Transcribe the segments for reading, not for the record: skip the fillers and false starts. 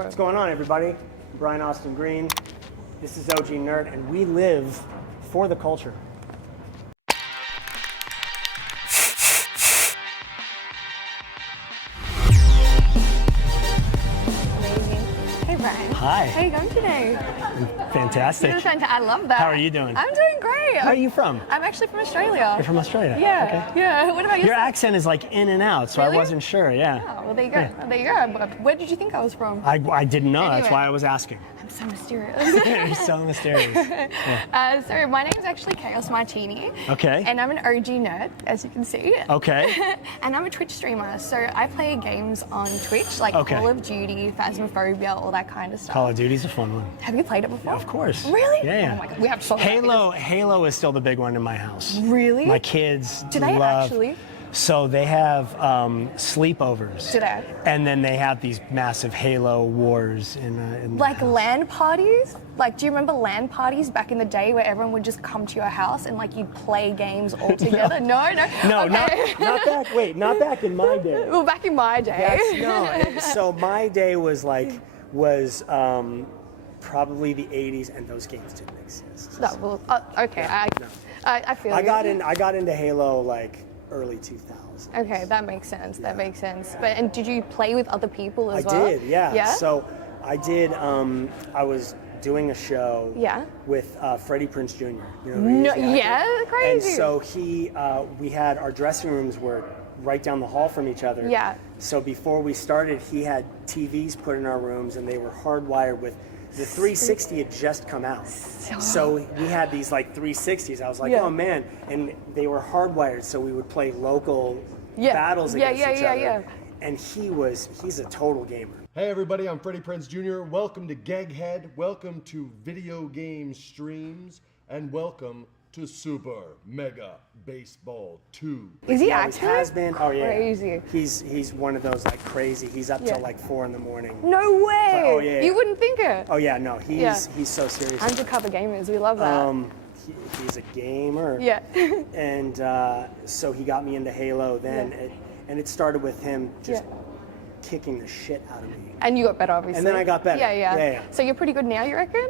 What's going on, everybody? I'm brianaustingreen. This is ognerd, and we live for the culture. Amazing. Hey, Brian. Hi. How are you going today? Fantastic. I love that. How are you doing? I'm doing great. Where are you from? I'm actually from Australia. You're from Australia? Yeah. Okay. Yeah. What about Your yourself? accent is like in and out, so Really? I wasn't sure, yeah. Oh, well, there you go. Yeah. There you go. Where did you think I was from? I didn't know, that's Anyway. why I was asking. I'm so mysterious. You're so mysterious. Yeah. So my name is actually ChaosMartini. Okay. And I'm an OG nerd, as you can see. Okay. And I'm a Twitch streamer, so I play games on Twitch, like Okay. Call of Duty, Phasmophobia, all that kind of stuff. Call of Duty's a fun one. Have you played it before? Of course. Really? Yeah. Oh my God, we have to talk about Halo is still the big one in my house. this. Really? My kids Do they love. actually? So they have sleepovers. Do they? And then they have these massive Halo wars in the Like house. LAN parties? Like, do you remember LAN parties back in the day where everyone would just come to your house and like you'd play games all together? No. No, Okay. not back. Wait, not back in my day. Well, back in my day. So my day was probably the 80s, and those games didn't exist. No, well, okay. No. I feel I you. got into Halo like early 2000s. Okay, that makes sense. That Yeah. makes sense. And did you play with other people as well? I did, yeah. Yeah? So I did. I was doing a show. Yeah. With Freddie Prinze Jr. You know who he No, is, the actor? yeah, crazy. And so we had our dressing rooms were right down the hall from each other. Yeah. So before we started, he had TVs put in our rooms, and they were hardwired with. The 360 had just come out. So we had these like 360s. I was like, Yeah. oh man. And they were hardwired, so we would play local battles against each other. Yeah. And he's a total gamer. Hey everybody, I'm Freddie Prinze Jr. Welcome to Geghead, welcome to Video Game Streams, and welcome to Super Mega Baseball 2. Is he Always active? has been. Oh yeah. Crazy. He's one of those like crazy. He's up Yeah. till like 4 in the morning. No way. Oh, yeah. You wouldn't think it. Oh yeah, no, he's so serious. Undercover gamers, we love that. He's a gamer. Yeah. And so he got me into Halo then, and it started with him just kicking the shit out of me. And you got better, obviously. And then I got better. Yeah. So you're pretty good now, you reckon?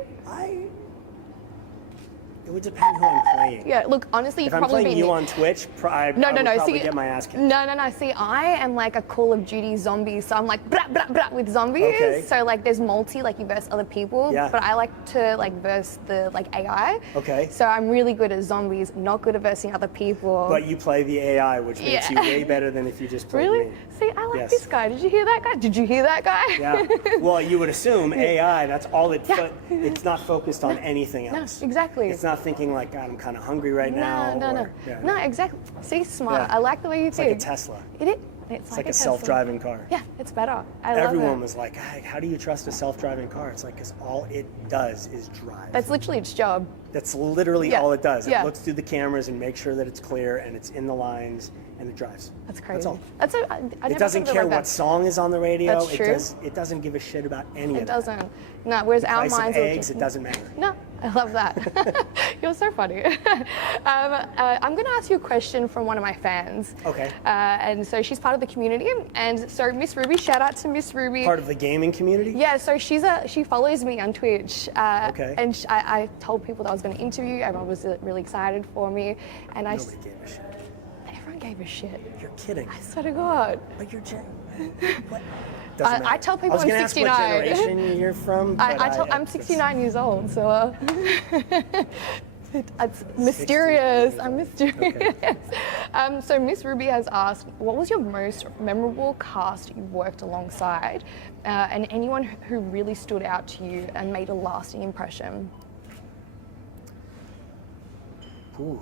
It would depend who I'm playing. Yeah, look, honestly, If you'd I'm probably playing be you me. on Twitch, I would probably get my ass kicked. No. See, I am like a Call of Duty zombie, so I'm like blah blah blah with zombies. Okay. So like, there's multi, like you verse other people. Yeah. But I like to like verse the like AI. Okay. So I'm really good at zombies, not good at versing other people. But you play the AI, which makes you way better than if you just played really? me. See, I like Yes. this guy. Did you hear that guy? Did you hear that guy? Yeah. Well, you would assume AI, that's all it's not focused on anything No, else. exactly. It's not thinking like, God, I'm kind of hungry right now. No. Yeah. No, exactly. See, smart. Yeah. I like the way you It's think. like a Tesla. It is. It's like a Tesla. self-driving car. Yeah, it's better. I love Everyone it. was like, hey, how do you trust a self-driving car? It's like, because all it does is drive. That's literally its job. That's literally Yeah. all it does. Yeah. It looks through the cameras and makes sure that it's clear and it's in the lines and it drives. That's crazy. That's all. I It never doesn't thought of care like what that. song is on the radio. That's true. It doesn't give a shit about any of It that. doesn't. No, whereas our Price of minds are eggs, just, it doesn't matter. No, I love that. You're so funny. I'm going to ask you a question from one of my fans. Okay. And so she's part of the community. And so Miss Ruby, shout out to Miss Ruby. Part of the gaming community? Yeah, so she follows me on Twitch. Okay. And I told people that I was going to interview. Everyone was really excited for me. And Nobody gave a shit. everyone gave a shit. You're kidding. I swear to God. But you're what? Doesn't I matter. tell people I was I'm gonna ask what 69. generation you're from. But I'm 69 years old, so it's mysterious. 69 I'm mysterious. Okay. So Miss Ruby has asked, what was your most memorable cast you worked alongside, and anyone who really stood out to you and made a lasting impression? Ooh.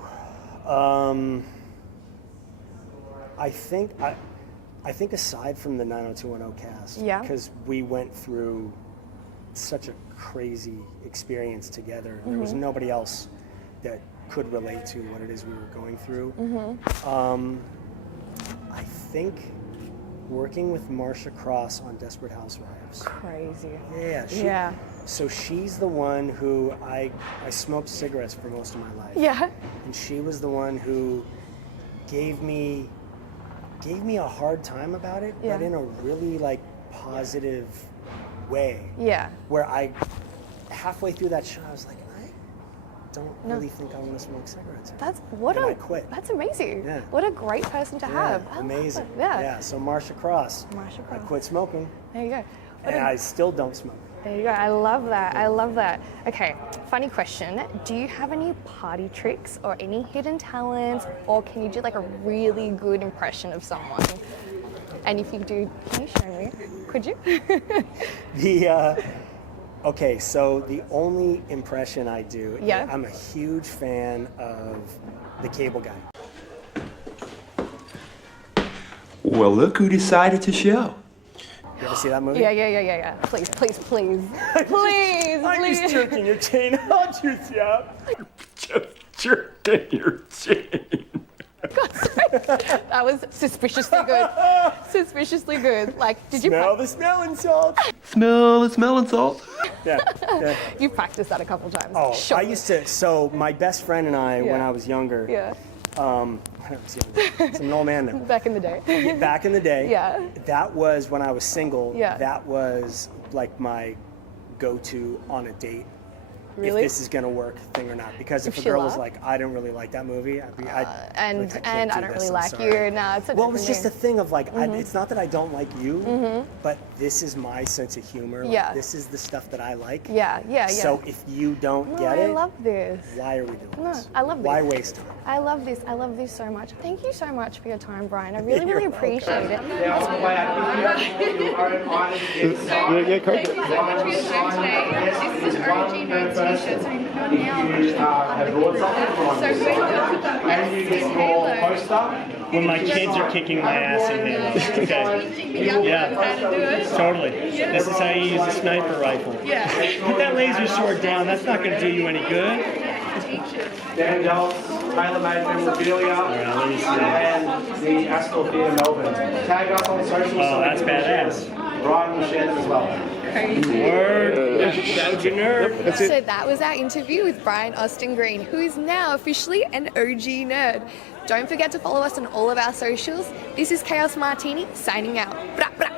I think aside from the 90210 cast, Yeah. because we went through such a crazy experience together. There was nobody else that could relate to what it is we were going through. I think working with Marsha Cross on Desperate Housewives. Crazy. Yeah. Yeah. So she's the one who I smoked cigarettes for most of my life. Yeah. And she was the one who gave me a hard time about it, Yeah. but in a really like positive way. Yeah. Where halfway through that show, I was like, I don't really think I want to smoke cigarettes. I quit. That's amazing. Yeah. What a great person to have. Yeah, amazing. Yeah. So Marsha Cross. I quit smoking. There you go. And I still don't smoke. There you go. I love that. I love that. Okay, funny question. Do you have any party tricks or any hidden talents, or can you do like a really good impression of someone? And if you do, can you show me? Could you? Okay, so the only impression I do, Yeah. I'm a huge fan of the Cable Guy. Well, look who decided to show. You ever see that movie? Yeah. Please. Please. I'm just jerking your chain. I'll juice you up. Just jerking your chin. That was suspiciously good. Suspiciously good. Like, did you Smell the smelling salt. Smell the smelling salt. Yeah. You practiced that a couple times? Oh, Sure. I used to. So my best friend and I, when I was younger, Yeah. when I was younger, I'm an old man now. Back in the day. Back in the day, Yeah. that was when I was single. Yeah. That was like my go-to on a date. Really? If this is gonna work thing or not, because if a she girl was laughed? like, I don't really like that movie, I'd be, And I I don't really like you. No, it's a Well, it was different just a thing. thing of like, it's not that I don't like you, but this is my sense of humor. Like, Yeah. this is the stuff that I like. Yeah. So if you don't No, get I it, love this. why are we doing No, this? I love this. Why waste time? I love this. I love this so much. Thank you so much for your time, Brian. I really, really appreciate it. Thank you so much for your time today. This is an OG Nerds t-shirt, so you can put it now. So who got the best in Halo? When my kids are kicking my ass in Halo. Okay. Yeah. How to do it? Totally. This is how you use a sniper rifle. Yeah. Put that laser sword down. That's not going to do you any good. Dan Delts, tailor-made memorabilia, and the Astor Theatre Melbourne. Tag us on social Oh, that's badass. Brian will share them as well. Word. OG nerd. So that was our interview with brianaustingreen, who is now officially an OG nerd. Don't forget to follow us on all of our socials. This is ChaosMartini signing out. Bra, bra.